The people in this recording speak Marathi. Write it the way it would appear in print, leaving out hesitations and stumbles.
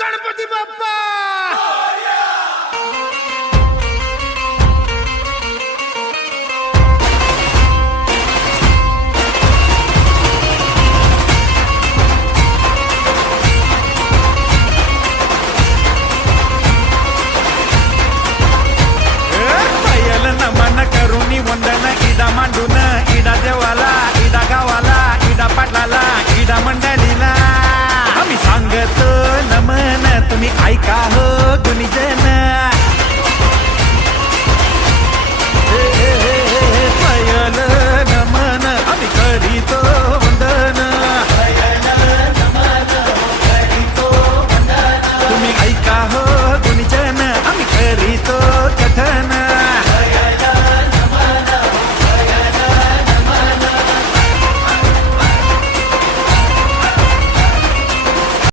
गणपती बाप्पा पायल नमन करुणी वंदन इडा मांडून इडा देवाला इडा गावाला इडा पाटलाला इडा मंडळीला आम्ही सांगतो नमन तुम्ही ऐका हो गुणीजन